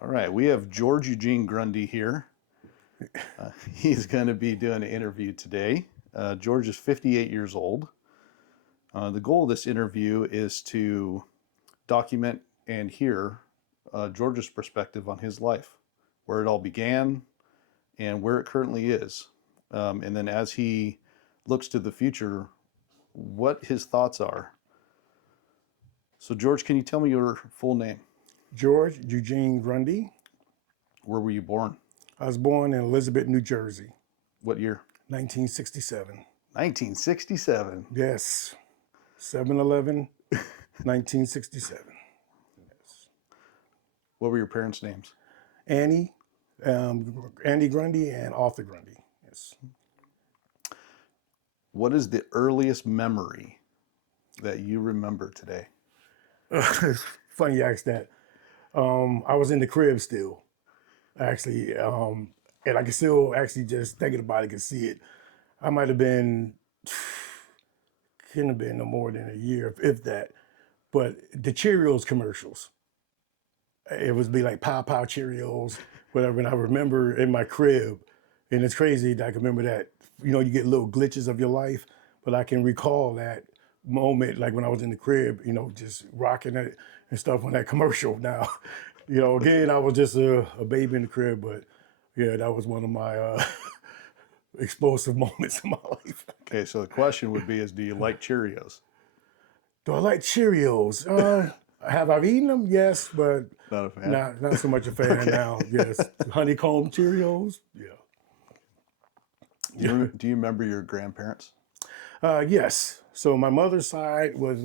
All right, we have George Eugene Grundy here. He's going to be doing an interview today. George is 58 years old. The goal of this interview is to document and hear George's perspective on his life, where it all began and where it currently is. And then as he looks to the future, what his thoughts are. So, George, can you tell me your full name? George Eugene Grundy. Where were you born? I was born in Elizabeth, New Jersey, What year? 1967. 1967. Yes, 7/11, 1967. Yes. What were your parents' names? Annie, Andy Grundy and Arthur Grundy. Yes. What is the earliest memory that you remember today? It's funny you asked that. I was in the crib still, actually, and I can still actually just thinking about it, can see it. I might have been, couldn't have been no more than a year, if that. But the Cheerios commercials, it would be like Pow Pow Cheerios, whatever. And I remember in my crib, and it's crazy that I can remember that. You know, you get little glitches of your life, but I can recall that moment, like when I was in the crib, just rocking it and stuff on that commercial. Now, again, I was just a baby in the crib, but yeah, that was one of my explosive moments in my life. Okay, so the question would be is do you like Cheerios? Do I like Cheerios? Have I eaten them? Yes, but Not a fan? not so much a fan Okay. now. Yes, honeycomb Cheerios. Yeah. Do you remember your grandparents? Yes. So my mother's side was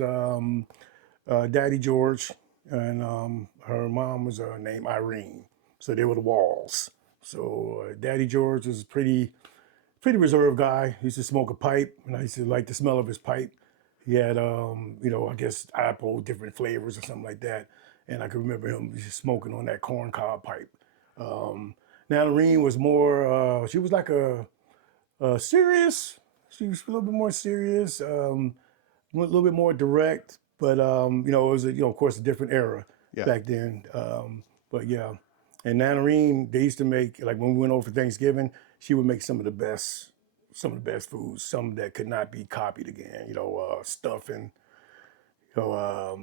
Daddy George, and her mom was named Irene. So they were the Walls. So Daddy George was a pretty reserved guy. He used to smoke a pipe, and I used to like the smell of his pipe. He had, I guess apple, different flavors or something like that. And I can remember him just smoking on that corn cob pipe. Now Irene was more, she was like serious. She was a little bit more serious, a little bit more direct. But it was of course a different era Yeah. back then. But yeah, and Nanarine, they used to make like when we went over for Thanksgiving, she would make some of the best foods, some that could not be copied again. Stuffing,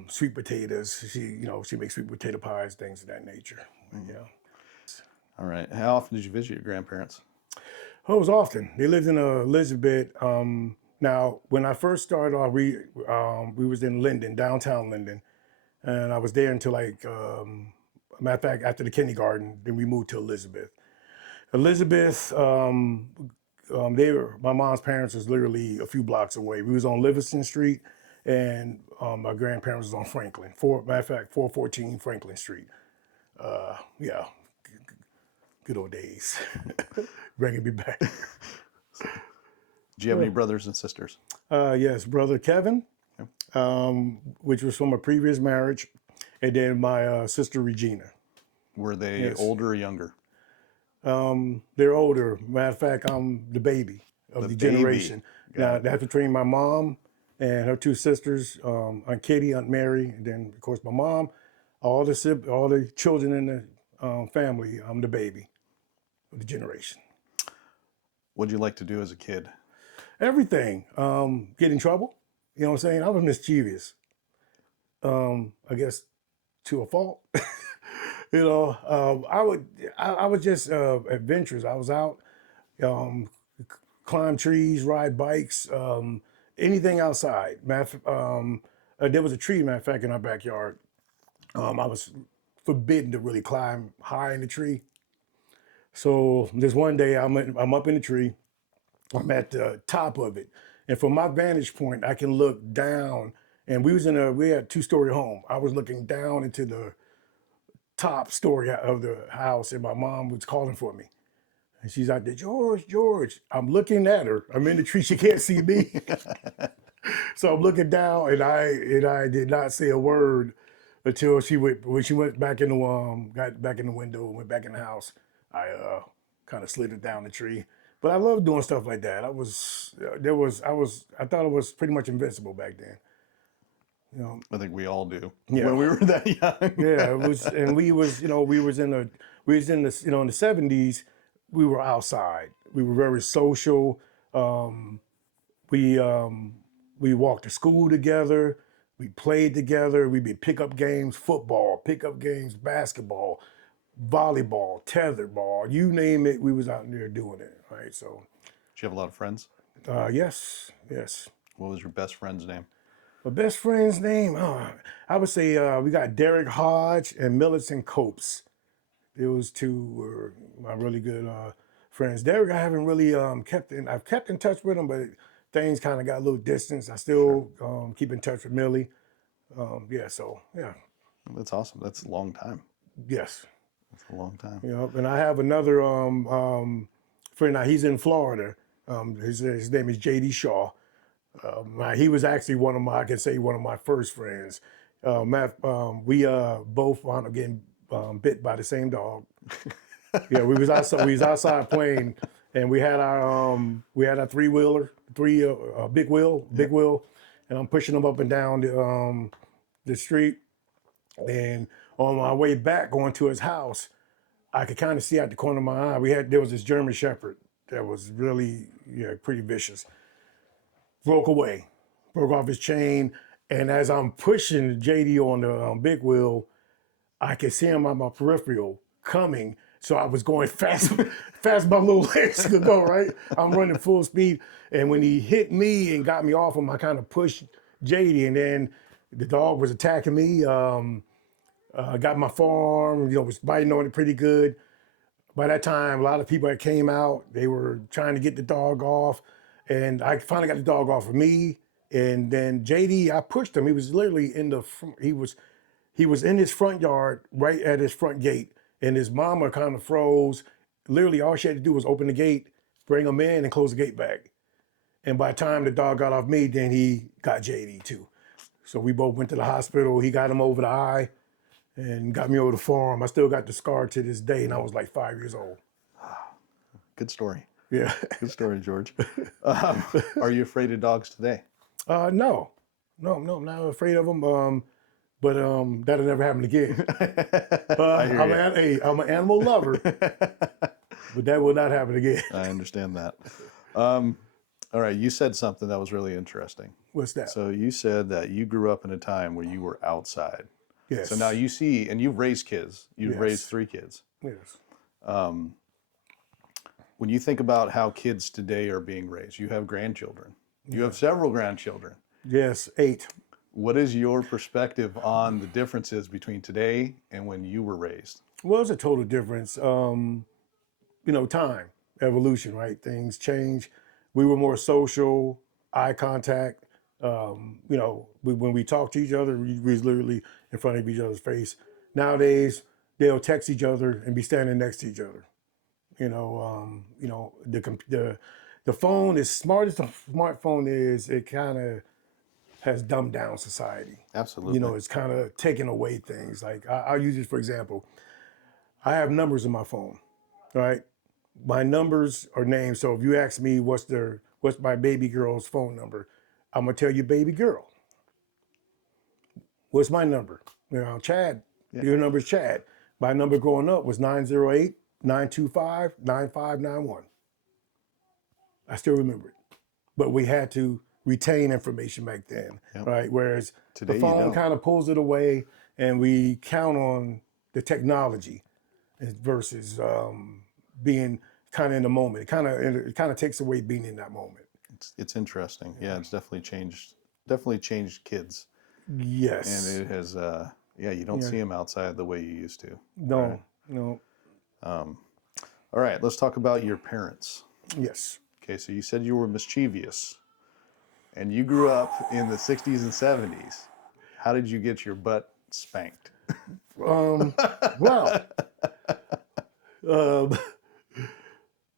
sweet potatoes. She makes sweet potato pies, things of that nature. Yeah. All right. How often did you visit your grandparents? Oh, it was often. They lived in Elizabeth. Now, when I first started off, we was in Linden, downtown Linden, and I was there until like, matter of fact, after the kindergarten. Then we moved to Elizabeth. Elizabeth, my mom's parents was literally a few blocks away. We was on Livingston Street, and my grandparents was on Franklin. Matter of fact, 414 Franklin Street. Yeah, good old days. Bringing me back. Do you have any brothers and sisters? Yes, brother Kevin, Okay. which was from a previous marriage, and then my sister Regina. Were they Yes. older or younger? They're older. Matter of fact, I'm the baby of The the baby. generation. Got Now, it. that's between my mom and her two sisters, Aunt Kitty, Aunt Mary, and then of course my mom. All the children in the family. I'm the baby of the generation. What'd you like to do as a kid? Everything. Get in trouble. You know what I'm saying? I was mischievous. I guess to a fault. I was just adventurous. I was out, um, climb trees, ride bikes, anything outside. There was a tree, matter of fact, in our backyard. I was forbidden to really climb high in the tree. So this one day, I'm up in the tree. I'm at the top of it, and from my vantage point, I can look down. And we had a two-story home. I was looking down into the top story of the house, and my mom was calling for me. And she's out there, George, George. I'm looking at her. I'm in the tree. She can't see me. So I'm looking down, and I did not say a word until when she went back in the got back in the window and went back in the house. I kind of slid it down the tree. But I love doing stuff like that. I thought it was pretty much invincible back then. You know, I think we all do yeah, when we were that young. yeah. It was, and we was, we was in the, in the '70s. We were outside. We were very social. Um, we um, we walked to school together. We played together. We did pickup games, football, pickup games, basketball, volleyball, tetherball, you name it. We was out there doing it, right? So, Did you have a lot of friends? yes, yes. What was your best friend's name? My best friend's name, I would say we got Derek Hodge and Millicent Copes. Those two were my really good friends. Derek, I haven't really I've kept in touch with him, but things kind of got a little distance. I Sure. still keep in touch with Millie. Yeah, so yeah, That's awesome. That's a long time. yes. That's a long time. You know, and I have another friend. Now he's in Florida. His name is JD Shaw. He was actually one of my, I can say, one of my first friends. We both wound up getting bit by the same dog. Yeah, we was outside. We was outside playing, and we had our three wheeler, big wheel, and I'm pushing him up and down the street. And on my way back going to his house, I could kind of see out the corner of my eye. There was this German Shepherd that was really, pretty vicious. Broke away, broke off his chain, and as I'm pushing JD on the big wheel, I could see him on my peripheral coming. So I was going fast, fast my little legs could go, right? I'm running full speed. And when he hit me and got me off him, I kind of pushed JD, and then the dog was attacking me. Got my forearm, was biting on it pretty good. By that time, a lot of people that came out, they were trying to get the dog off. And I finally got the dog off of me. And then JD, I pushed him. He was literally in the front, he was in his front yard, right at his front gate. And his mama kind of froze. Literally, all she had to do was open the gate, bring him in, and close the gate back. And by the time the dog got off me, then he got JD too. So we both went to the hospital. He got him over the eye and got me over the forearm. I still got the scar to this day, and I was like 5 years old. Good story. Yeah. Good story, George. Are you afraid of dogs today? No, I'm not afraid of them. But that'll never happen again. I hear you. I'm an animal lover, but that will not happen again. I understand that. All right, you said something that was really interesting. What's that? So you said that you grew up in a time where you were outside. Yes. So now you see, and you've raised kids. You've Yes. raised 3 kids. Yes. When you think about how kids today are being raised, you have grandchildren. You have several grandchildren. Yes, 8. What is your perspective on the differences between today and when you were raised? Well, it's a total difference. Time, evolution, right? Things change. We were more social, eye contact. When we talk to each other, we was literally in front of each other's face. Nowadays, they'll text each other and be standing next to each other. The phone, as smart as the smartphone is, it kind of has dumbed down society. Absolutely. It's kind of taken away things. Like I'll use this for example. I have numbers in my phone, right? My numbers are named. So if you ask me what's my baby girl's phone number, I'm gonna tell you baby girl. What's my number? Chad. Yeah. Your number is Chad. My number growing up was 908-925-9591. I still remember it. But we had to retain information back then, right? Whereas Today the phone kind of pulls it away, and we count on the technology versus being kind of in the moment. It kind of takes away being in that moment. It's interesting. Yeah, it's definitely changed kids. Yes. And it has, you don't see them outside the way you used to. No, right? no. All right, let's talk about your parents. Yes. Okay, so you said you were mischievous and you grew up in the 60s and 70s. How did you get your butt spanked? Well,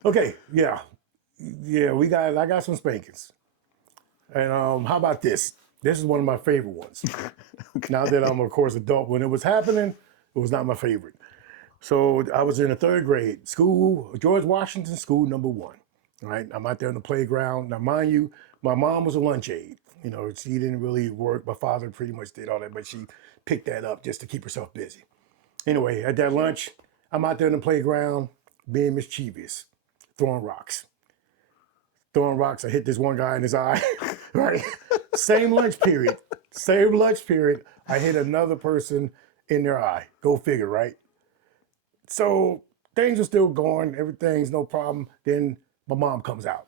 okay, yeah. I got some spankings. And how about this? This is one of my favorite ones. Okay. Now that I'm, of course, adult, when it was happening, it was not my favorite. So I was in the 3rd grade, George Washington School number 1. Right, I'm out there on the playground. Now, mind you, My mom was a lunch aide. You know, she didn't really work. My father pretty much did all that, but she picked that up just to keep herself busy. Anyway, at that lunch, I'm out there in the playground being mischievous, throwing rocks. Throwing rocks, I hit this one guy in his eye, right? Same lunch period. Same lunch period. I hit another person in their eye. Go figure, right? So things are still going. Everything's no problem. Then my mom comes out.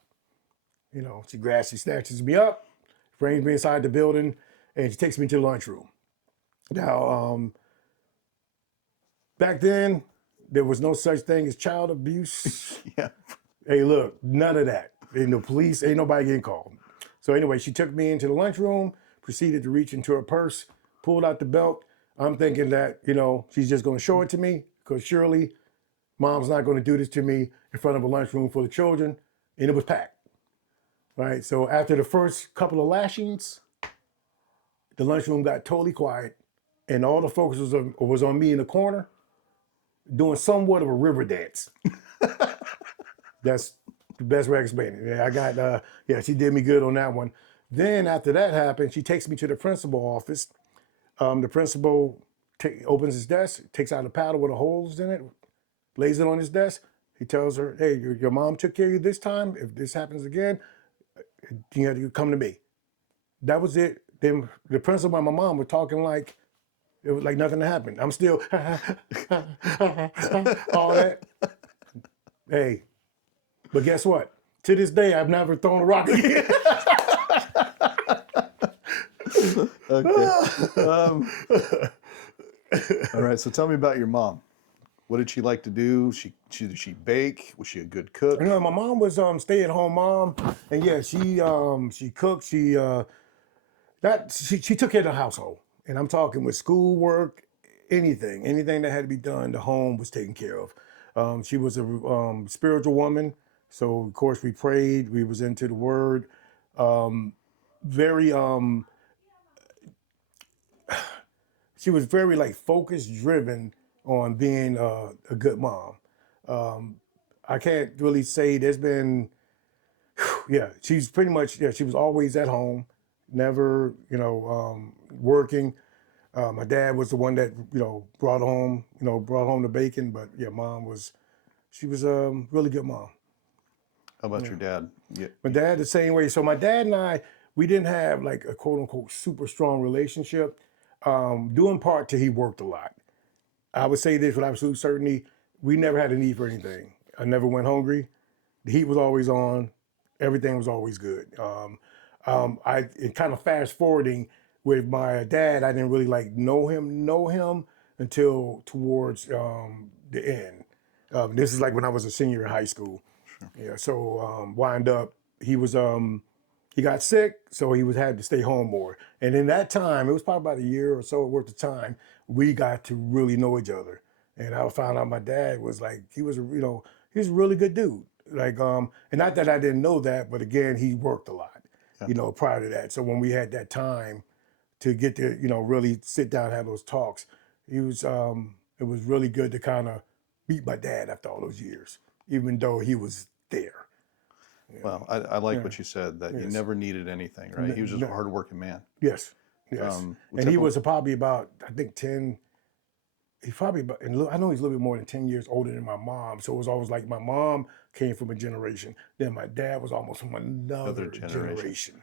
You know, she snatches me up, brings me inside the building, and she takes me to the lunchroom. Now, back then, there was no such thing as child abuse. Yeah. Hey, look, none of that. Ain't no police, ain't nobody getting called. So anyway, she took me into the lunchroom, proceeded to reach into her purse, pulled out the belt. I'm thinking that, you know, she's just going to show it to me because surely mom's not going to do this to me in front of a lunchroom full of children. And it was packed, right? So after the first couple of lashings, the lunchroom got totally quiet and all the focus was on me in the corner doing somewhat of a river dance. That's the best way I explain it. Yeah, I got, she did me good on that one. Then after that happened, she takes me to the principal office. The principal opens his desk, takes out a paddle with the holes in it, lays it on his desk. He tells her, hey, your mom took care of you this time. If this happens again, you have to come to me. That was it. Then the principal and my mom were talking like it was like nothing happened. I'm still all that. Hey, but guess what? To this day, I've never thrown a rock again. Okay. All right. So tell me about your mom. What did she like to do? Did she bake? Was she a good cook? You know, my mom was stay-at-home mom, and yeah, she cooked. She took care of the household, and I'm talking with schoolwork, anything that had to be done. The home was taken care of. She was a spiritual woman, so of course we prayed. We was into the Word. Very she was very like focused, driven on being a good mom. I can't really say there's been, yeah, she's pretty much, yeah, she was always at home, never, working. My dad was the one that, brought home the bacon, but yeah, she was a really good mom. How about your dad? Yeah. My dad, the same way. So my dad and I, we didn't have like a quote unquote super strong relationship, due in part to he worked a lot. I would say this with absolute certainty, we never had a need for anything. I never went hungry. The heat was always on. Everything was always good. Kind of fast forwarding with my dad, I didn't really like know him until towards the end. This is like when I was a senior in high school. Sure. Yeah. So wind up, he got sick, so he had to stay home more. And in that time, it was probably about a year or so worth of time, we got to really know each other. And I found out my dad was like, he was a really good dude. Like, and not that I didn't know that, but again, he worked a lot, prior to that. So when we had that time to get to, really sit down and have those talks, it was really good to kind of meet my dad after all those years, even though he was there. Well, I like what you said, that you never needed anything, right? He was just a hardworking man. Yes, yes. And he was probably about, I think, 10, he probably, and I know he's a little bit more than 10 years older than my mom. So it was always like my mom came from a generation, then my dad was almost from another generation.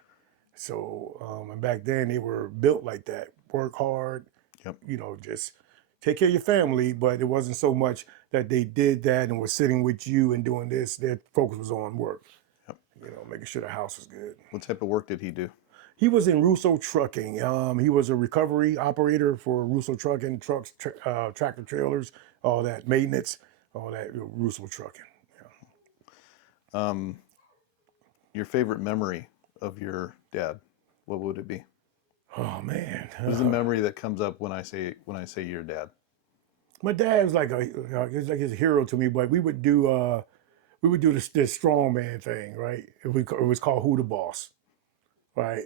So, and back then they were built like that. Work hard, Yep. Just take care of your family, but it wasn't so much that they did that and were sitting with you and doing this. Their focus was on work. Yep. Making sure the house was good. What type of work did he do? He was in Russo Trucking. He was a recovery operator for Russo Trucking, trucks, tractor trailers, all that, maintenance, all that, Russo Trucking. Yeah. Your favorite memory of your dad, what would it be? Oh man, What's the memory that comes up when I say your dad? My dad was like he's like his hero to me. But we would do this strongman thing, right? It was called Who the Boss, right?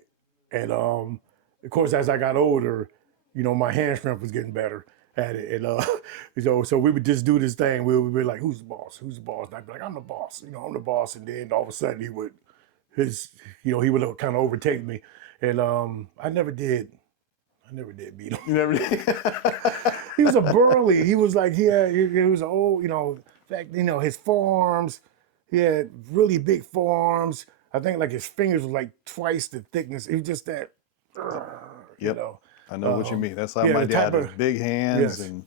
And of course, as I got older, my hand strength was getting better at it. And so we would just do this thing. We would be like, "Who's the boss? Who's the boss?" And I'd be like, "I'm the boss." I'm the boss. And then all of a sudden, he would his, he would kind of overtake me, and I never did. I never did beat him. You never did. He was a burly. He was like, he was old, in fact, his forearms, he had really big forearms. I think like his fingers were like twice the thickness. It was just that, Yep. I know what you mean. That's how yeah, my the type dad has of, big hands, yes, and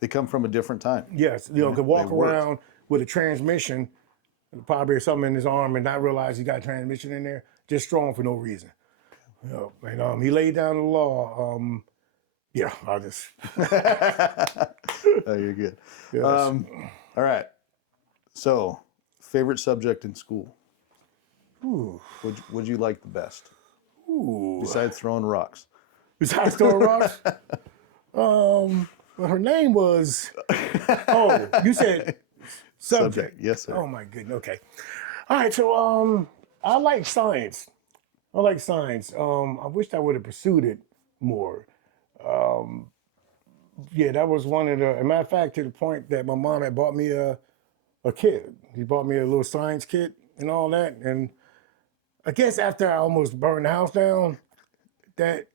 they come from a different time. yes, could They walk worked. around with a transmission, probably something in his arm, and not realize he got a transmission in there, just strong for no reason. And he laid down the law. Yeah, I'll just, Oh, you're good. yes. All right. So, favorite subject in school? Ooh, Would you like the best ooh. besides throwing rocks? Besides throwing rocks? Well, her name was, oh, you said subject. Yes, sir. Oh my goodness. Okay. All right. So I like science. I like science. I wished I would have pursued it more. Yeah, that was one of the, as a matter of fact, to the point that my mom had bought me a kit. He bought me a little science kit and all that. And I guess after I almost burned the house down, that,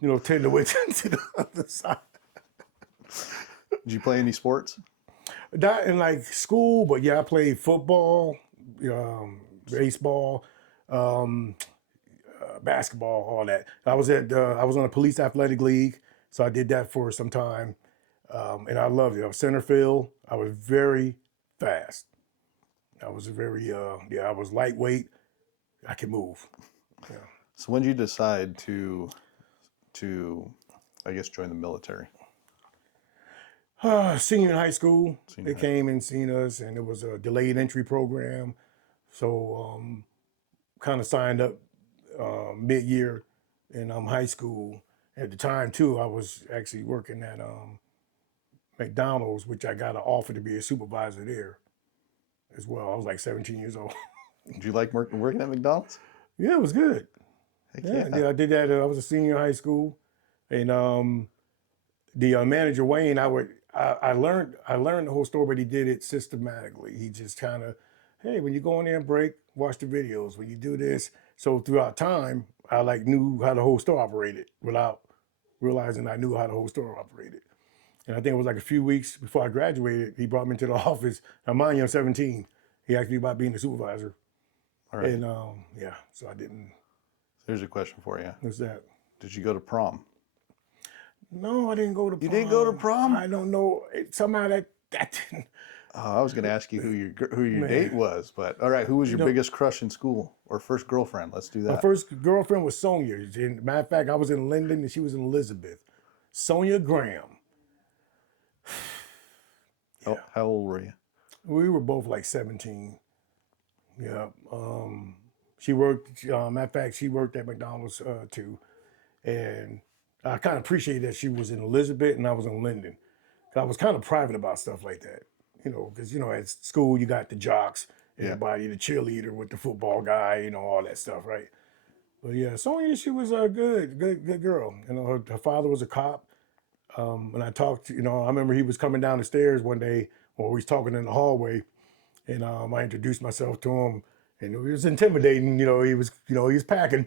tended to went to the other side. Did you play any sports? Not in like school, but yeah, I played football, baseball, basketball, all that. I was on a police athletic league, so I did that for some time, and I loved it. I was center field. I was very fast. I was I was lightweight. I could move. Yeah. So when did you decide to, I guess, join the military? Senior in high school, Senior they came and seen us, and it was a delayed entry program. So kind of signed up mid-year in high school. At the time, too, I was actually working at McDonald's, which I got an offer to be a supervisor there as well. I was like 17 years old. Did you like working at McDonald's? Yeah, it was good. Heck Yeah, I did that. I was a senior in high school, and the manager Wayne, I learned the whole story, but he did it systematically. He just kind of, hey, when you go in there and break, watch the videos. When you do this, so throughout time, I like knew how the whole store operated without realizing I knew how the whole store operated. And I think it was like a few weeks before I graduated, he brought me into the office. Now, mind you, I'm 17. He asked me about being a supervisor, All right. and yeah, so I didn't. Here's a question for you. What's that? Did you go to prom? No, I didn't go to prom. You didn't go to prom? I don't know. Somehow that didn't. Oh, I was going to ask you who your date was, but all right. Who was your biggest crush in school or first girlfriend? Let's do My that. first girlfriend was Sonia. Matter of fact, I was in Linden and she was in Elizabeth. Sonia Graham. Oh, how old were you? We were both like 17. Yeah. She worked, matter of fact, she worked at McDonald's too. And I kind of appreciated that she was in Elizabeth and I was in Linden. I was kind of private about stuff like that, because, at school you got the jocks, everybody, the cheerleader with the football guy, all that stuff, right? But yeah, Sonia, she was a good girl. Her father was a cop. And I talked, I remember he was coming down the stairs one day while we was talking in the hallway, and I introduced myself to him, and it was intimidating. He was packing.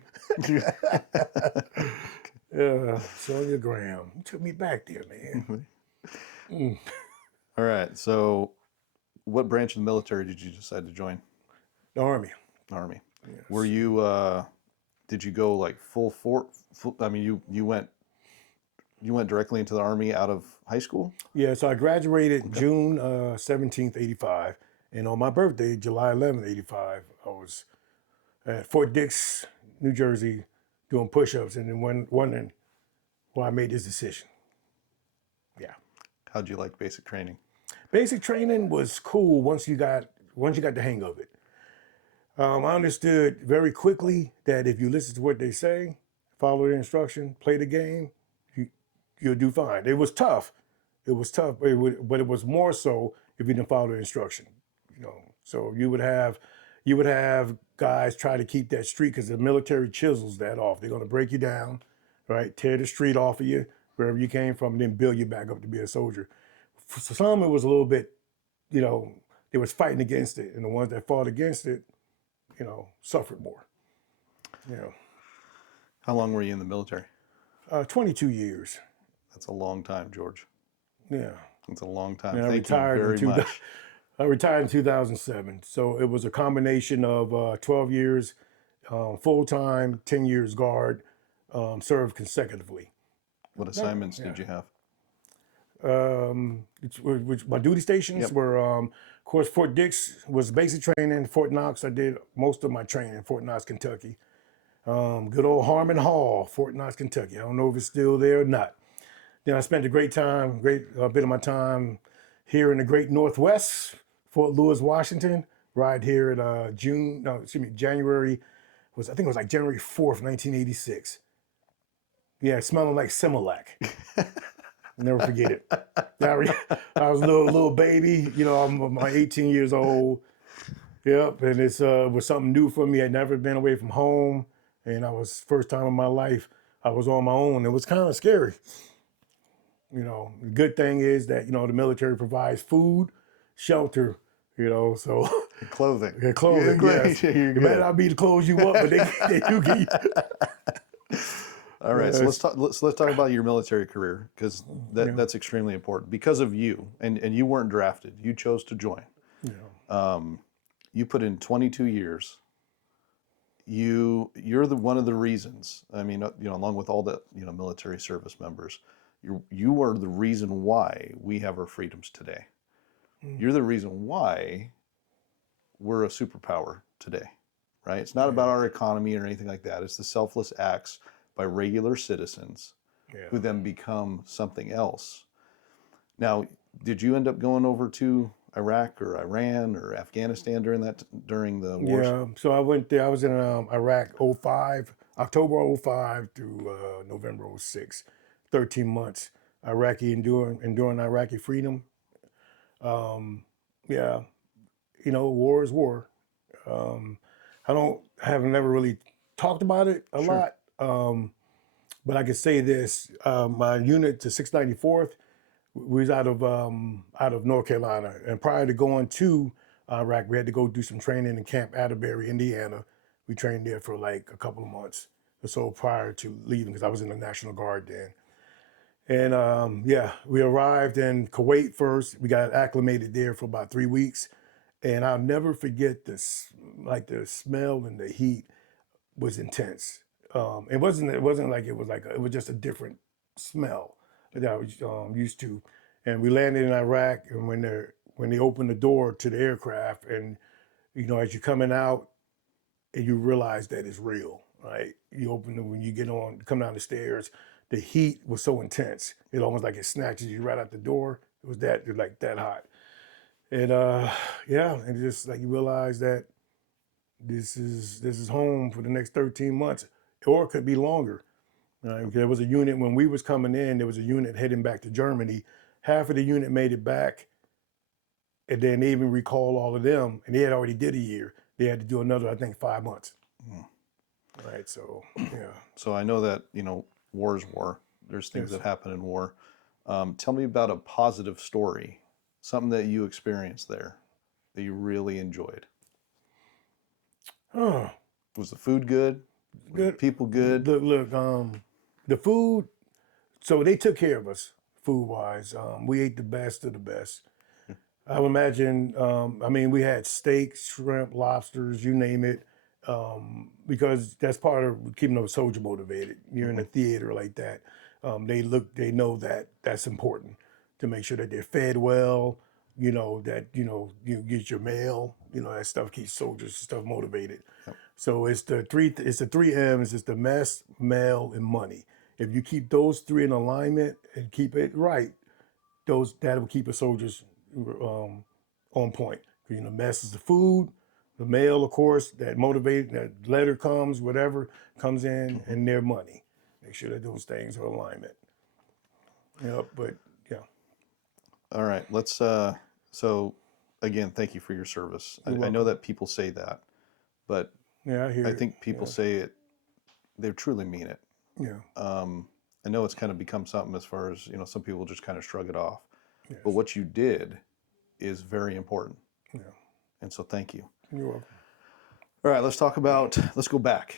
Yeah, Sonia Graham. You took me back there, man. All right. So, what branch of the military did you decide to join? The Army. Army. Yes. Were you? Did you go like full? I mean, you went directly into the Army out of high school? Yeah. So I graduated June 17th, 85, and on my birthday, July 11th, 85, I was at Fort Dix, New Jersey, doing push-ups, and then wondering why I made this decision. Yeah. How'd you like basic training? Basic training was cool once you got the hang of it. I understood very quickly that if you listen to what they say, follow the instruction, play the game, you'll do fine. It was tough. But it was more so if you didn't follow the instruction. So you would have guys try to keep that street because the military chisels that off. They're going to break you down, right? Tear the street off of you, wherever you came from, and then build you back up to be a soldier. For some, it was a little bit, they was fighting against it. And the ones that fought against it, suffered more. You know, How long were you in the military? 22 years. That's a long time, George. Yeah. It's a long time. And Thank you very much. I retired in 2007. So it was a combination of 12 years full time, 10 years guard, served consecutively. What No, assignments yeah. did you have? Which my duty stations Yep. were, of course, Fort Dix was basic training. Fort Knox, I did most of my training in Fort Knox, Kentucky. Good old Harmon Hall, Fort Knox, Kentucky. I don't know if it's still there or not. Then I spent a great bit of my time here in the great Northwest, Fort Lewis, Washington, right here at January, I think it was like January 4th, 1986. Yeah, smelling like Similac. Never forget it. I was a little baby, I'm my 18 years old. Yep, and it was something new for me. I'd never been away from home, and first time in my life, I was on my own. It was kind of scary. The good thing is that, the military provides food, shelter, so Clothing. yeah, clothing, yes. You're It might good. not be the clothes you want, but they do give you. All right, so Yes. let's talk about your military career, because Yeah. that's extremely important because of you, and you weren't drafted. You chose to join. Yeah. You put in 22 years. You're one of the reasons. I mean, along with all the military service members, you are the reason why we have our freedoms today. You're the reason why we're a superpower today, right? It's not about our economy or anything like that. It's the selfless acts by regular citizens Yeah. who then become something else. Now, did you end up going over to Iraq or Iran or Afghanistan during the wars? Yeah. So I went there. I was in Iraq October 05 through November 06, 13 months. Enduring Iraqi freedom. Yeah. War is war. Um, have never really talked about it a Sure. lot. But I could say this: my unit to 694th was out of North Carolina, and prior to going to Iraq, we had to go do some training in Camp Atterbury, Indiana. We trained there for like a couple of months or so prior to leaving, because I was in the National Guard then. And we arrived in Kuwait first. We got acclimated there for about 3 weeks, and I'll never forget this. Like the smell and the heat was intense. It wasn't like it was just a different smell that I was used to. And we landed in Iraq, and when they opened the door to the aircraft, and as you're coming out, and you realize that it's real, right? When you come down the stairs, the heat was so intense, it almost like it snatches you right out the door. It was like that hot, and and just like you realize that this is home for the next 13 months, or it could be longer. There was a unit when we was coming in. There was a unit heading back to Germany. Half of the unit made it back, and then they even recalled all of them, and they had already did a year. They had to do another, I think, 5 months. Right. So yeah. So I know that war is war. There's things Yes. that happen in war. Tell me about a positive story, something that you experienced there that you really enjoyed. Oh, Was the food good? Were the good. people good? Look. The food. So they took care of us food wise. We ate the best of the best. I would imagine. We had steak, shrimp, lobsters, you name it, because that's part of keeping a soldier motivated. You're in a theater like that. They know that that's important to make sure that they're fed well. That you get your mail. That stuff keeps soldiers stuff motivated. Yep. So it's the three M's. It's the mess, mail, and money. If you keep those three in alignment and keep it right, that will keep the soldiers on point. Mess is the food, the mail, of course, that letter comes, whatever comes in, and their money. Make sure that those things are in alignment. But yeah. All right. Let's. So, again, thank you for your service. You're I know welcome. that people say that, but Yeah, I hear I it. think people Yeah. say it. They truly mean it. Yeah. I know it's kind of become something as far as some people just kind of shrug it off, Yes. but what you did is very important, Yeah. and so thank you. You're welcome. All right, let's go back.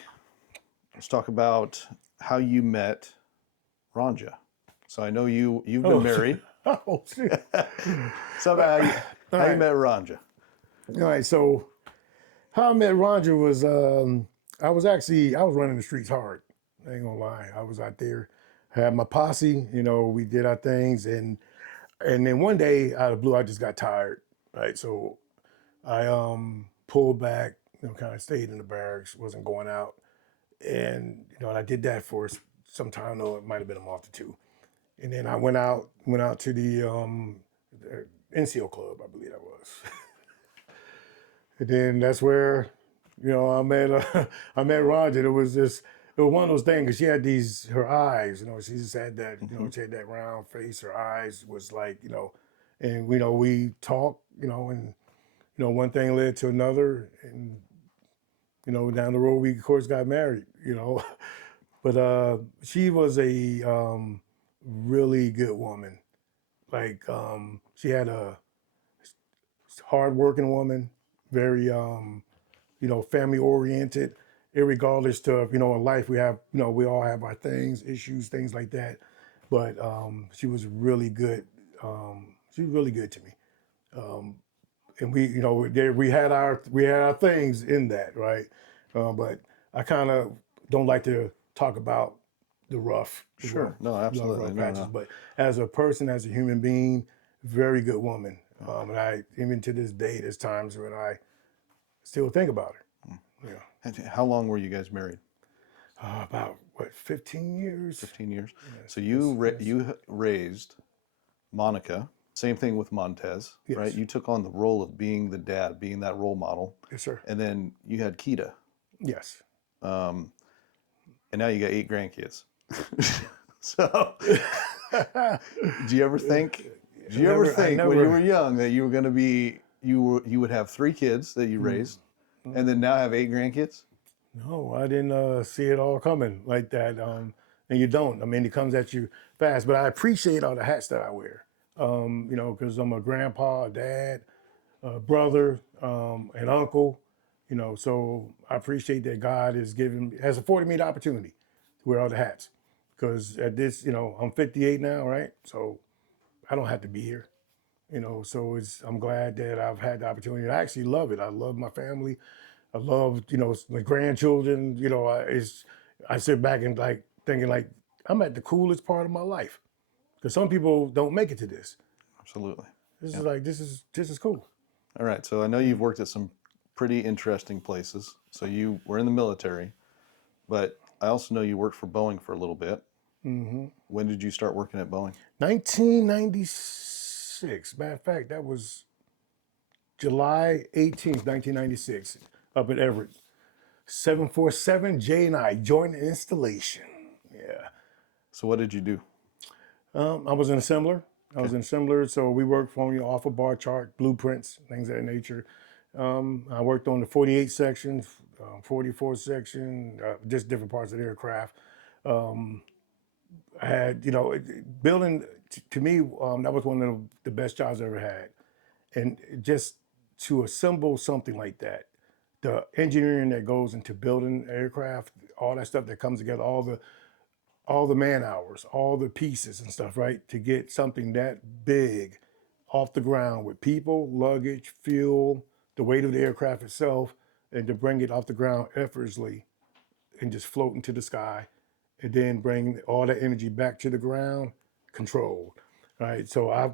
Let's talk about how you met Ranja. So I know you've been Oh, married. oh, shit. So All how you right. met Ranja? All right. So how I met Roger was I was running the streets hard. I ain't gonna lie. I was out there, had my posse. We did our things, and then one day out of the blue, I just got tired. Right. So I pulled back. Kind of stayed in the barracks. Wasn't going out, and I did that for some time. Though it might have been a month or two, and then I went out to the NCO club, I believe that was. And then that's where, I met I met Roger. It was one of those things because she had her eyes. She just had that, Mm-hmm. she had that round face. Her eyes was like, and we talked, and one thing led to another, and down the road we of course got married. But she was a really good woman. Like she had a hardworking woman, very family oriented, irregardless to, in life we have, we all have our things, issues, things like that. But she was really good. She was really good to me. And we had our things in that, right? But I kind of don't like to talk about the rough, Sure. No, absolutely. rough No, patches. no. But as a person, as a human being, very good woman. And I, even to this day, there's times when I still think about her. Yeah. And how long were you guys married? About what, 15 years? 15 years. Yes, So yes, yes, you raised Monica. Same thing with Montez, right? yes, You took on the role of being the dad, being that role model, yes, sir. and then you had Kita, Yes. um, and now you got 8 grandkids. So, do you ever think? Do you ever I think when you were never. young that you were going to be you would have 3 kids that you raised, and then now have 8 grandkids? No, I didn't see it all coming like that. And you don't. I mean, it comes at you fast. But I appreciate all the hats that I wear. Because I'm a grandpa, a dad, a brother, an uncle. So I appreciate that God has afforded me the opportunity to wear all the hats. Because at this, I'm 58 now, right? So I don't have to be here. So I'm glad that I've had the opportunity. I actually love it. I love my family. I love, my grandchildren. I sit back and like thinking like I'm at the coolest part of my life because some people don't make it to this. Absolutely. This Yeah. is like this is cool. All right. So I know you've worked at some pretty interesting places. So you were in the military, but I also know you worked for Boeing for a little bit. Mm-hmm. When did you start working at Boeing? 1996. Matter of fact, that was July 18th, 1996, up at Everett. 747 J and I joint installation. Yeah. So what did you do? I was an assembler. I Okay. was an assembler, so we worked from off a bar chart, blueprints, things of that nature. I worked on the 48 section, 44 section, just different parts of the aircraft. I had, building to me, that was one of the best jobs I ever had. And just to assemble something like that, the engineering that goes into building aircraft, all that stuff that comes together, all the man hours, all the pieces and stuff, right? To get something that big off the ground with people, luggage, fuel, the weight of the aircraft itself, and to bring it off the ground effortlessly and just float into the sky, and then bring all that energy back to the ground, controlled, right? So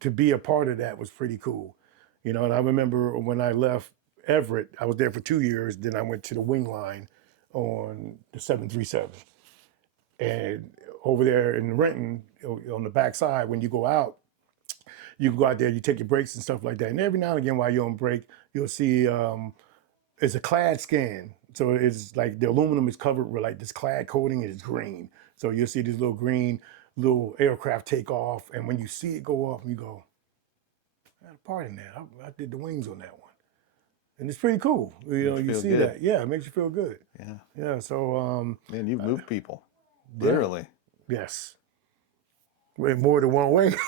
to be a part of that was pretty cool, And I remember when I left Everett, I was there for 2 years. Then I went to the wing line on the 737. And over there in Renton, on the backside, when you go out, you can go out there, you take your breaks and stuff like that. And every now and again, while you're on break, you'll see it's a clad scan. So it's like the aluminum is covered with like this clad coating and it's green. So you'll see this little green little aircraft take off. And when you see it go off, you go, I had a part in that. I did the wings on that one. And it's pretty cool. Makes you You feel see good. that. Yeah, it makes you feel good. Yeah. Yeah. So, Man, you've moved people. yeah. Literally. Yes. in more than one way. Is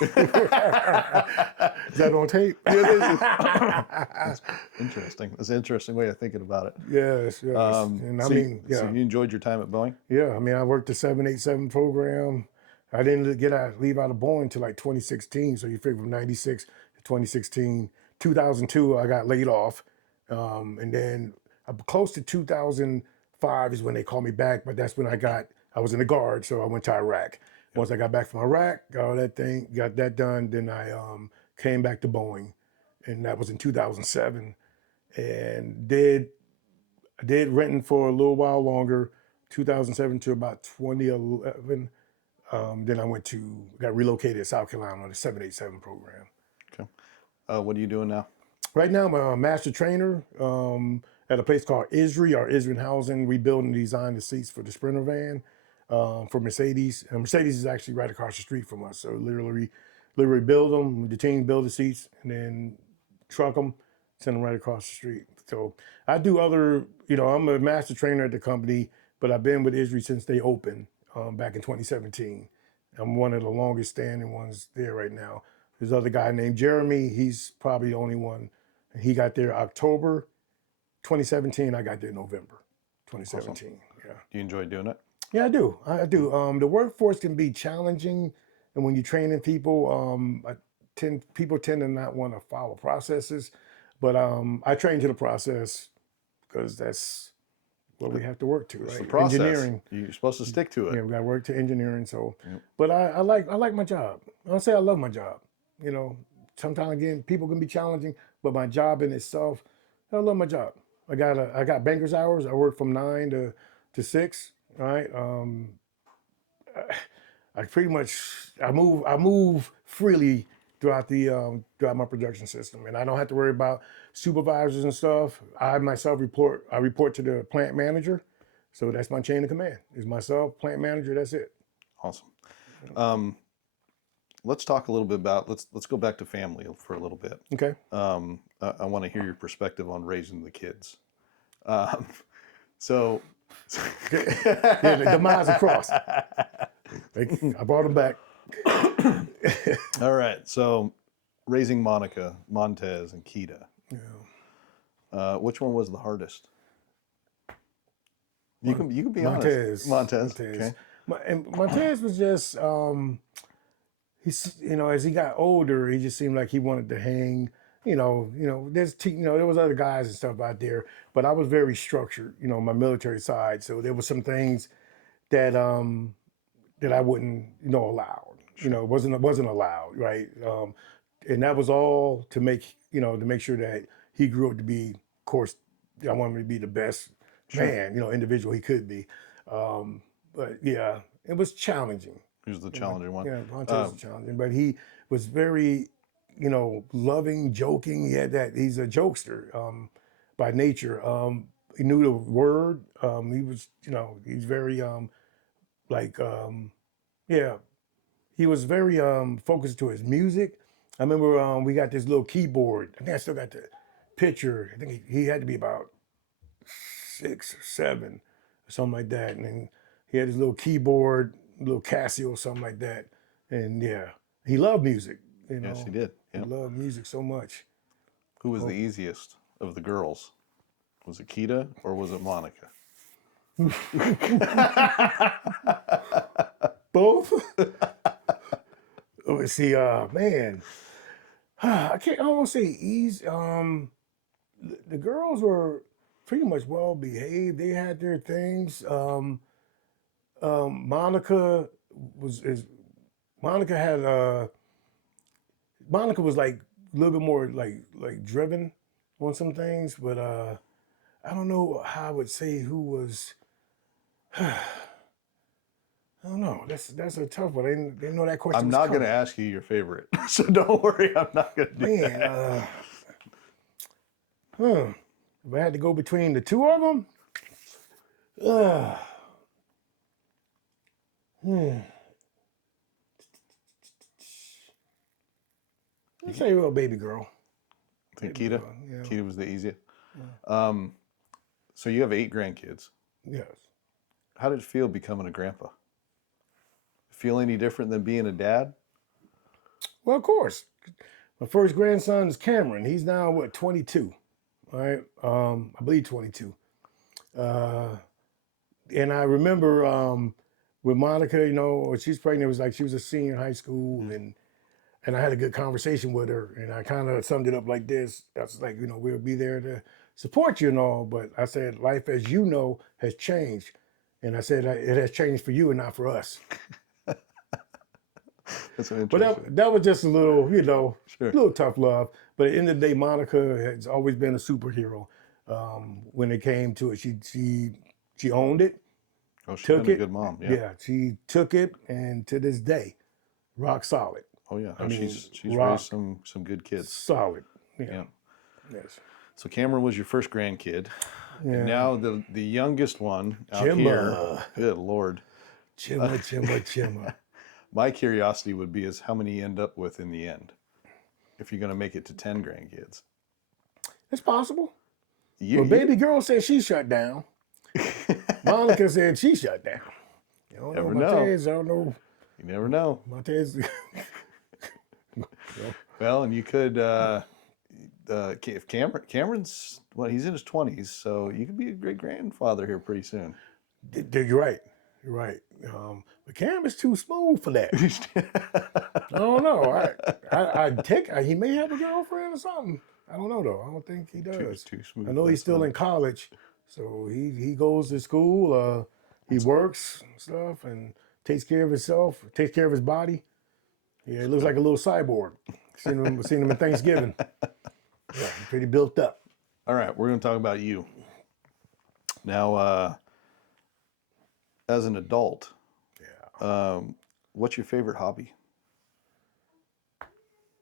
that on tape? That's interesting. That's an interesting way of thinking about it. Yes, yes. And I mean, So yeah, you enjoyed your time at Boeing? yeah. I mean, I worked the 787 program. I didn't leave out of Boeing until like 2016. So you figure from 96 to 2016. 2002, I got laid off. And then close to 2005 is when they called me back. But that's when I was in the Guard. So I went to Iraq. Once I got back from Iraq, got all that thing, got that done. Then I came back to Boeing. And that was in 2007. And I did renting for a little while longer, 2007 to about 2011. Then I got relocated to South Carolina on the 787 program. Okay. What are you doing now? Right now, I'm a master trainer at a place called ISRI, or Israel Housing. We build and design the seats for the Sprinter van for Mercedes. Mercedes is actually right across the street from us. So literally build them, the team build the seats, and then truck them, send them right across the street. So I do I'm a master trainer at the company, but I've been with ISRI since they opened back in 2017. I'm one of the longest standing ones there right now. There's other guy named Jeremy. He's probably the only one. He got there October 2017. I got there November 2017. Awesome. Yeah. Do you enjoy doing it? Yeah, I do. I do. The workforce can be challenging, and when you're training people, people tend to not want to follow processes, but I train to the process because that's what we have to work to, It's right? the process. Engineering. You're supposed to stick to it. Yeah, we got to work to engineering. So, but I like my job. I don't say I love my job. Sometimes again, people can be challenging, but my job in itself, I love my job. I got banker's hours. I work from 9 to 6. Right. I pretty much I move freely throughout throughout my production system, and I don't have to worry about supervisors and stuff. I report to the plant manager, so that's my chain of command. Is myself, plant manager. That's it. Awesome. Let's talk a little bit about let's go back to family for a little bit. Okay. I want to hear your perspective on raising the kids. So yeah, the miles across. I brought them back. All right. So raising Monica, Montez, and Kita. Yeah. Which one was the hardest? You can be Montez. honest. Montez. Okay. And Montez was just he's as he got older, he just seemed like he wanted to hang. There was other guys and stuff out there, but I was very structured, my military side. So there was some things that that I wouldn't, allow. Sure. It wasn't allowed, right? And that was all to make sure that he grew up to be, of course, I want him to be the best man, individual he could be. But yeah, it was challenging. He was the challenging one. Yeah, Montez was challenging, but he was very, loving, joking. He's a jokester by nature. He knew the word. He was, he's very he was very focused to his music. I remember we got this little keyboard. I think I still got the picture. I think he had to be about 6 or 7 or something like that. And then he had his little keyboard, little Casio or something like that. And yeah, he loved music. Yes, he did. Yep. He loved music so much. Who was the easiest of the girls? Was it Kita or was it Monica? Both. Let's see, man. I don't want to say easy. The girls were pretty much well behaved. They had their things. Monica Monica was like a little bit more like driven on some things, but I don't know how I would say who was. I don't know. That's a tough one. I didn't know that question. I'm not going to ask you your favorite, so don't worry. I'm not going to do that. If I had to go between the two of them, let's say a baby girl. I think Kita. Yeah. Kita was the easiest. Yeah. So you have 8 grandkids. Yes. How did it feel becoming a grandpa? feel any different than being a dad? Well, of course. My first grandson is Cameron. He's now what 22, right? I believe 22. Uh, and I remember with Monica, you know, when she's pregnant, it was like she was a senior in high school, and I had a good conversation with her, and I kind of summed it up like this. I was like, you know, we'll be there to support you and all, but I said, life as you know has changed, and I said it has changed for you and not for us. That's an But interesting. that was just a little, you know, Sure. a little tough love. But at the end of the day, Monica has always been a superhero. When it came to it, she owned it, Oh, she's took been a it. good mom. Yeah. Yeah, she took it, and to this day, rock solid. Oh yeah. I No, mean, she's raised rock some good kids. solid. Yeah. Yeah. Yes. So Cameron was your first grandkid, and Yeah. now the youngest one out here. Chimba. Good Lord. Chimba. My curiosity would be is how many you end up with in the end, if you're going to make it to 10 grandkids. It's possible. You, Well, baby girl said she shut down. Monica said she shut down. You don't Never know, know. Montez, I don't know. You never know. Montez. Well, and you could, if Cameron's, well, he's in his 20s, so you could be a great grandfather here pretty soon. You're right. You're right. But Cam is too smooth for that. I don't know. He may have a girlfriend or something. I don't know though. I don't think he does. Too smooth. I know he's still in college, so he goes to school. He works and stuff and takes care of himself, takes care of his body. Yeah, he looks like a little cyborg. Seen him in Thanksgiving. Yeah, pretty built up. All right, we're going to talk about you. Now, as an adult, what's your favorite hobby?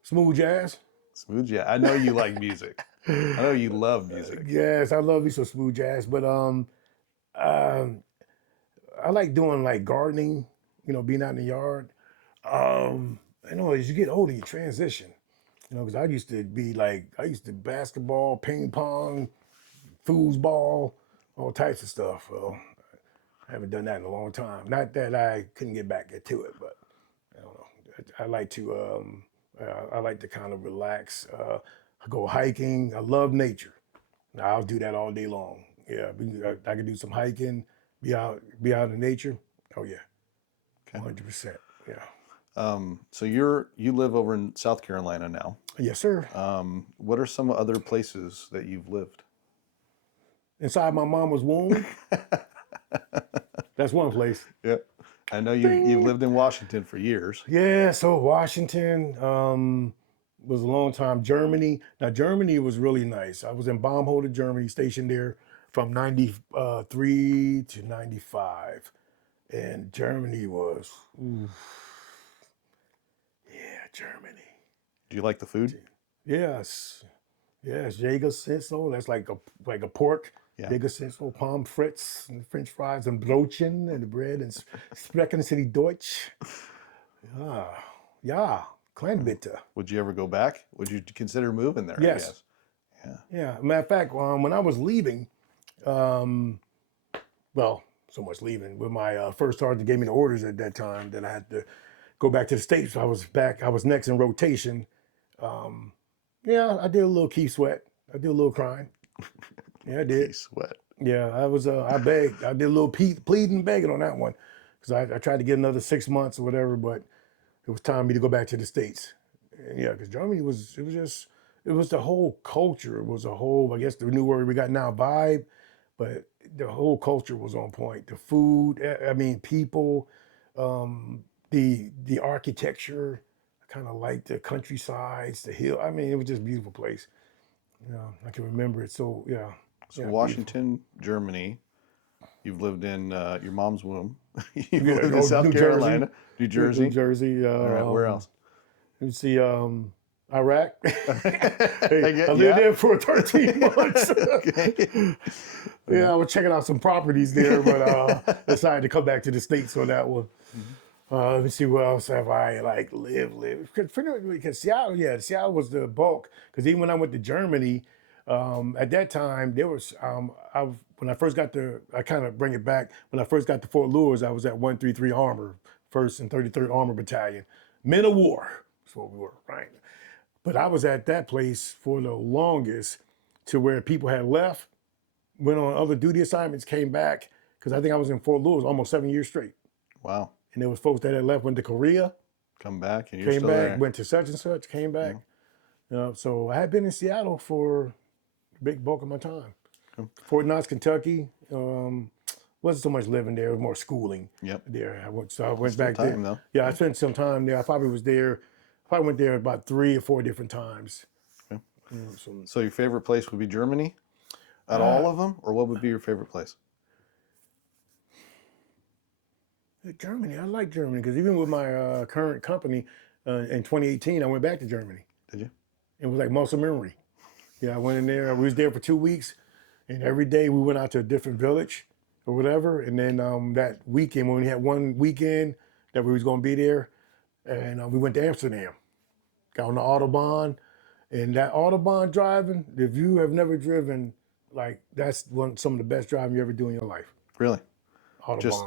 Smooth jazz. Smooth jazz. I know you like music. I know you love music. Yes, I love me some smooth jazz, but I like doing like gardening, you know, being out in the yard. I know as you get older, you transition, you know, because I used to basketball, ping pong, foosball, all types of stuff. Well, I haven't done that in a long time. Not that I couldn't get back into it, but I don't know. I like to kind of relax, go hiking. I love nature. I'll do that all day long. Yeah, I can do some hiking, be out in nature. Oh yeah, Okay. 100%. Yeah. So you live over in South Carolina now. Yes, sir. What are some other places that you've lived? Inside my mama's womb. That's one place. Yep. I know you've lived in Washington for years. Yeah, so Washington was a long time. Germany. Now Germany was really nice. I was in Baumholder, Germany, stationed there from 93 to 95. And Germany was, yeah, Germany. Do you like the food? Yes. Yes, Jägersitzel. That's like a pork. Yeah. Jägersitzel, pommes frites, and French fries, and Brötchen, and the bread, and Sprechen Sie Deutsch. Yeah, Kleinbitte. Would you ever go back? Would you consider moving there? Yes. I guess. Yeah. Matter of fact, when I was leaving, well, so much leaving. With my first sergeant gave me the orders at that time that I had to go back to the States. I was back. I was next in rotation. Yeah, I did a little Keith Sweat. I did a little crying. Yeah, I did. Sweat. Yeah, I was. I begged. I did a little pleading, begging on that one, because I tried to get another 6 months or whatever, but it was time for me to go back to the States. Yeah, because Germany was. It was the whole culture. It was a whole. I guess the new word we got now, vibe, but the whole culture was on point. The food. I mean, people. The architecture. I kind of liked the countrysides, the hill. I mean, it was just a beautiful place. Yeah, I can remember it. So yeah. So Yeah, Washington, Germany. You've lived in your mom's womb. You've Yeah, lived in South New Carolina, New Jersey. New Jersey. All right, where else? Let me see. Iraq. Yeah. I lived there for 13 months. Okay. Yeah, I was checking out some properties there, but decided to come back to the States on that one. Let me see where else have I lived. Because Seattle, yeah, Seattle was the bulk. Because even when I went to Germany, at that time there was when I first got to, I kind of bring it back. When I first got to Fort Lewis, I was at 133 Armor, 1st and 33rd Armored Battalion. Men of war. That's what we were, right? But I was at that place for the longest to where people had left, went on other duty assignments, came back, because I think I was in Fort Lewis almost 7 years straight. Wow. And there was folks that had left, went to Korea, Come back and you're came still back, there. went to such and such, came back. So I had been in Seattle for the big bulk of my time. Fort Knox, Kentucky. Wasn't so much living there; it was more schooling Yep. there. I went Still back time, there. though. Yeah, I spent some time there. I probably was there. I probably went there about 3 or 4 different times. Okay. So So your favorite place would be Germany? Out of all of them? Or what would be your favorite place? Germany, I like Germany because even with my current company in 2018, I went back to Germany. Did you? It was like muscle memory. Yeah, I went in there. We was there for 2 weeks, and every day we went out to a different village or whatever. And then that weekend, when we had one weekend that we was going to be there, and we went to Amsterdam, got on the Autobahn, and that Autobahn driving. If you have never driven, like that's some of the best driving you ever do in your life. Really? Autobahn. Just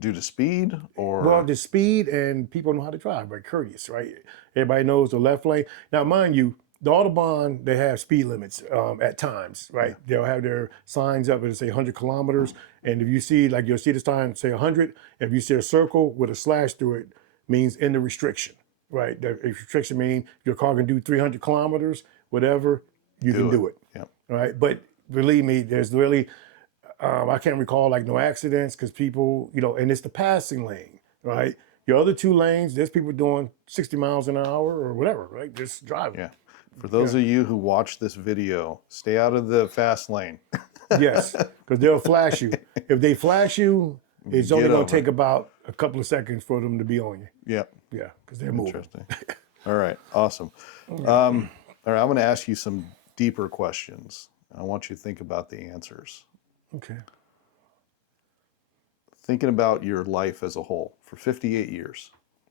due to speed or? Well, the speed and people know how to drive, right? Courteous, right? Everybody knows the left lane. Now, mind you, the Autobahn, they have speed limits at times, right? They'll have their signs up and say 100 kilometers. And if you see, like you'll see the sign say 100, if you see a circle with a slash through it, means in the restriction, right? The restriction means your car can do 300 kilometers, whatever, you can do it, Yep. right? But believe me, there's really, I can't recall like no accidents because people, and it's the passing lane, right? Your other 2 lanes, there's people doing 60 miles an hour or whatever, right? Just driving. Yeah. For those of you who watch this video, stay out of the fast lane. Yes, because they'll flash you. If they flash you, it's only going to take about a couple of seconds for them to be on you. Yep. Yeah, because they're moving. Interesting. All right. Awesome. All right. I'm going to ask you some deeper questions. I want you to think about the answers. Okay. Thinking about your life as a whole for 58 years.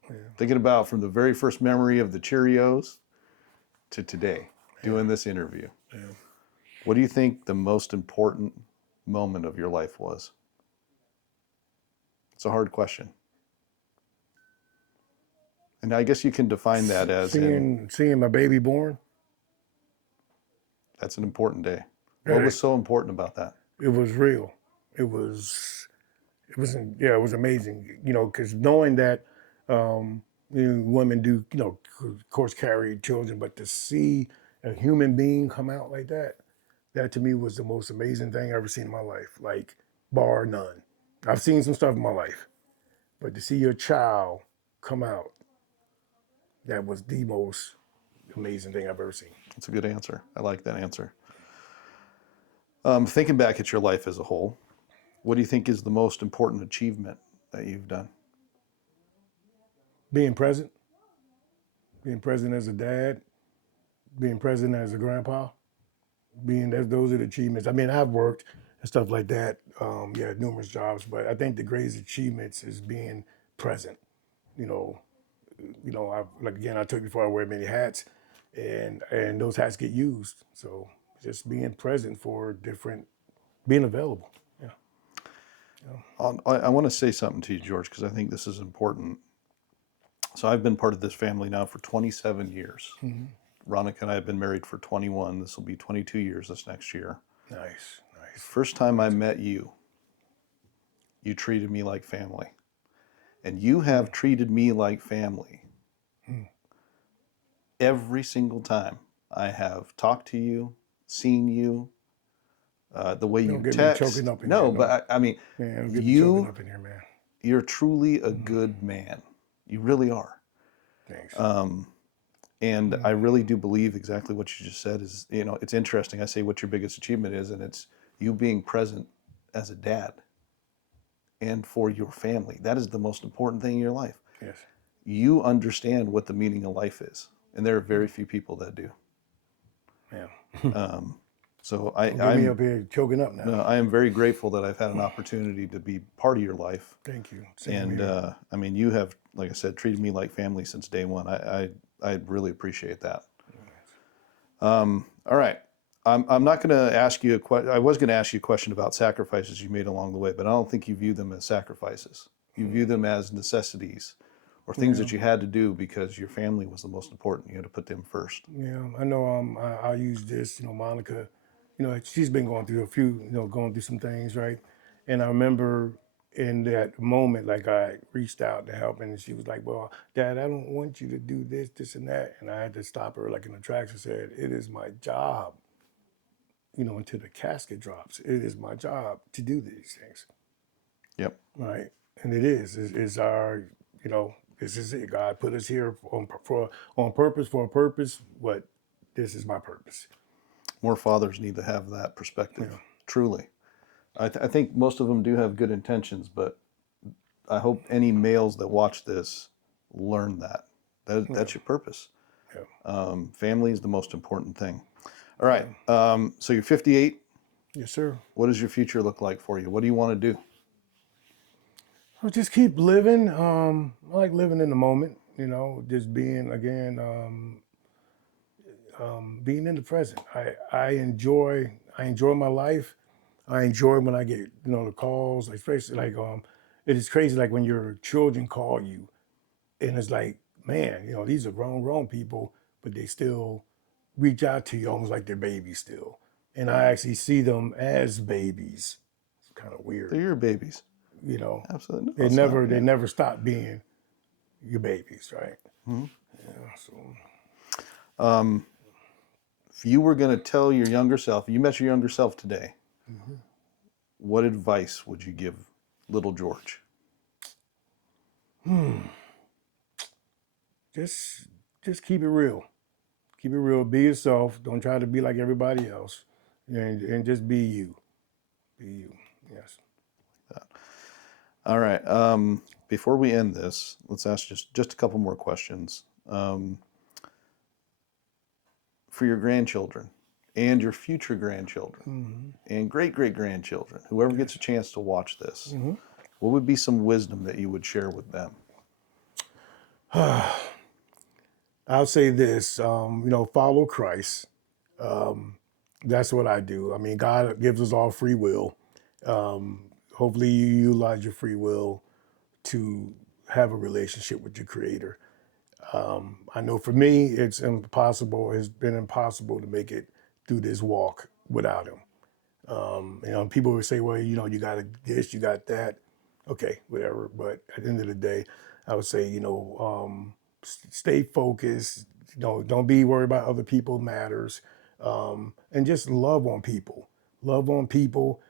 Yeah. Thinking about from the very first memory of the Cheerios to today, doing this interview. Yeah. What do you think the most important moment of your life was? It's a hard question. And I guess you can define that as seeing my baby born. That's an important day. What was so important about that? It was real. It was amazing, because knowing that women do, of course, carry children, but to see a human being come out like that, that to me was the most amazing thing I've ever seen in my life, like bar none. I've seen some stuff in my life, but to see your child come out, that was the most amazing thing I've ever seen. That's a good answer. I like that answer. Thinking back at your life as a whole, what do you think is the most important achievement that you've done? Being present as a dad, being present as a grandpa, those are the achievements. I mean, I've worked and stuff like that, numerous jobs, but I think the greatest achievements is being present. I told you before, I wear many hats, and those hats get used. So just being present for being available. Yeah. I want to say something to you, George, because I think this is important. So I've been part of this family now for 27 years. Mm-hmm. Ronica and I have been married for 21. This will be 22 years this next year. Nice. First time I met you, you treated me like family. And you have treated me like family every single time I have talked to you, seen you, the way you text. Me choking up in no, here, but I mean, man, don't get me choking up in here, man. You're truly a good man. You really are. Thanks. And I really do believe exactly what you just said is, it's interesting. I say what your biggest achievement is, and it's you being present as a dad and for your family. That is the most important thing in your life. Yes. You understand what the meaning of life is, and there are very few people that do. Yeah. So I'm up here choking up now. No, I am very grateful that I've had an opportunity to be part of your life. Thank you. I mean, you have, like I said, treated me like family since day one. I really appreciate that. All right. I'm not going to ask you I was going to ask you a question about sacrifices you made along the way, but I don't think you view them as sacrifices. You view them as necessities or things that you had to do because your family was the most important. You had to put them first. Yeah, I know. I'll use this. Monica, she's been going through a few, going through some things, right? And I remember in that moment, like I reached out to help, and she was like, "Well, Dad, I don't want you to do this, this, and that." And I had to stop her, like in the tracks, and said, "It is my job, until the casket drops. It is my job to do these things, Yep. right?" And it is. It's our, this is it. God put us here on purpose for a purpose. What this is my purpose. More fathers need to have that perspective. Yeah. Truly. I think most of them do have good intentions, but I hope any males that watch this learn that. That's your purpose. Yeah. Family is the most important thing. All right. So you're 58. Yes, sir. What does your future look like for you? What do you want to do? I'll just keep living. I like living in the moment. Just being again, being in the present. I enjoy my life. I enjoy when I get the calls, especially like it is crazy like when your children call you, and it's like, man, these are grown people, but they still reach out to you almost like they're babies still, and I actually see them as babies. It's kind of weird, They're your babies. you know. Absolutely. No, They it's not. never they Yeah. never stop being your babies, right? Mhm. Yeah. So If you were going to tell your younger self, you met your younger self today, what advice would you give little George? just just keep it real. Keep it real. Be yourself. Don't try to be like everybody else, and just be you. Be you. Yes. All right. Before we end this, let's ask just a couple more questions. For your grandchildren and your future grandchildren and great great grandchildren, whoever gets a chance to watch this, what would be some wisdom that you would share with them? I'll say this. Follow Christ. That's what I do. I mean, God gives us all free will. Hopefully, you utilize your free will to have a relationship with your Creator. I know for me, it's impossible. It's been impossible to make it through this walk without Him. People would say, well, you got this, you got that. Okay, whatever. But at the end of the day, I would say, stay focused. Don't be worried about other people matters. And just love on people. Love on people.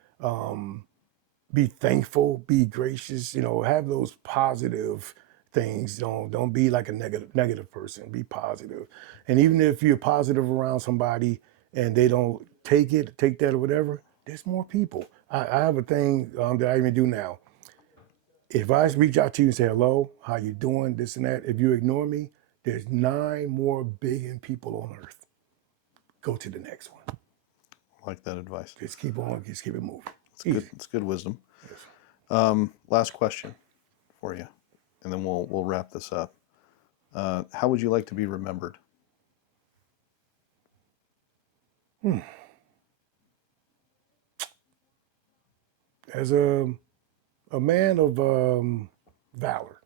Be thankful, be gracious, have those positive things. Don't be like a negative person. Be positive. And even if you're positive around somebody and they don't take that or whatever, there's more people. I have a thing that I even do now. If I reach out to you and say hello, how you doing, this and that, if you ignore me, there's 9 more billion people on earth. Go to the next one. I like that advice. Just keep on, just keep it moving. It's good. It's good wisdom. Yes. Last question for you, and then we'll wrap this up. How would you like to be remembered? As a man of valor.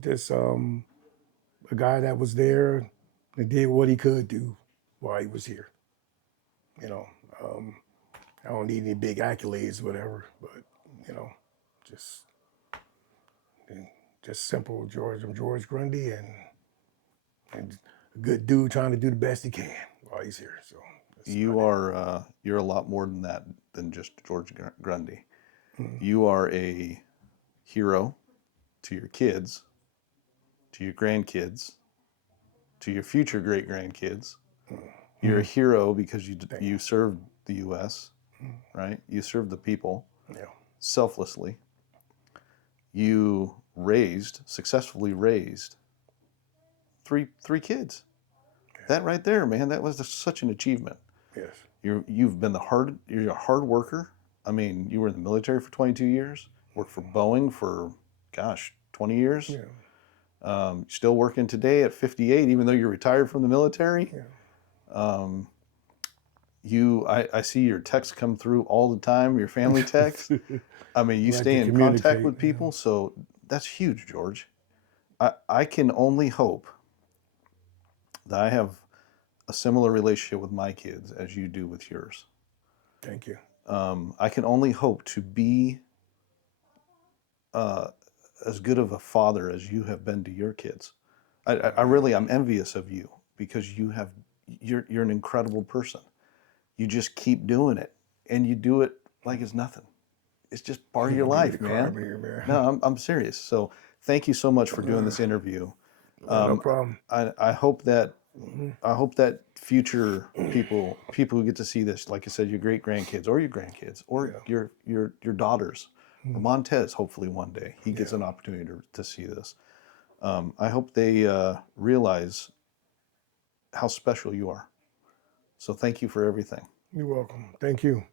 Just a guy that was there and did what he could do while he was here. You know, um, I don't need any big accolades, whatever, but you know, just just simple George. I'm George Grundy, and a good dude trying to do the best he can while he's here. So You're a lot more than that than just George Grundy. You are a hero to your kids, to your grandkids, to your future great grandkids. You're a hero because you served the U.S., right? You served the people yeah, selflessly. You successfully raised three kids. That right there, man, that was such an achievement. yes, You're a hard worker. I mean, you were in the military for 22 years, worked for Boeing for, gosh, 20 years. yeah, Still working today at 58, even though you're retired from the military. yeah. I see your texts come through all the time, your family texts. I mean, you Like stay to in contact communicate. with people, so that's huge, George. I can only hope that I have a similar relationship with my kids as you do with yours. Thank you. I can only hope to be uh, as good of a father as you have been to your kids. I really, I'm envious of you because you're an incredible person. You just keep doing it, and you do it like it's nothing. It's just part of You're your gonna get me to life, cry, man. man. No, I'm serious. So thank you so much for doing this interview. No Um, problem. I hope that Hmm. future people who get to see this, like I said, your great grandkids or your grandkids or Yeah. your daughters or Mm. Montez, hopefully one day he gets Yeah. an opportunity to see this. I hope they realize how special you are. So thank you for everything. You're welcome. Thank you.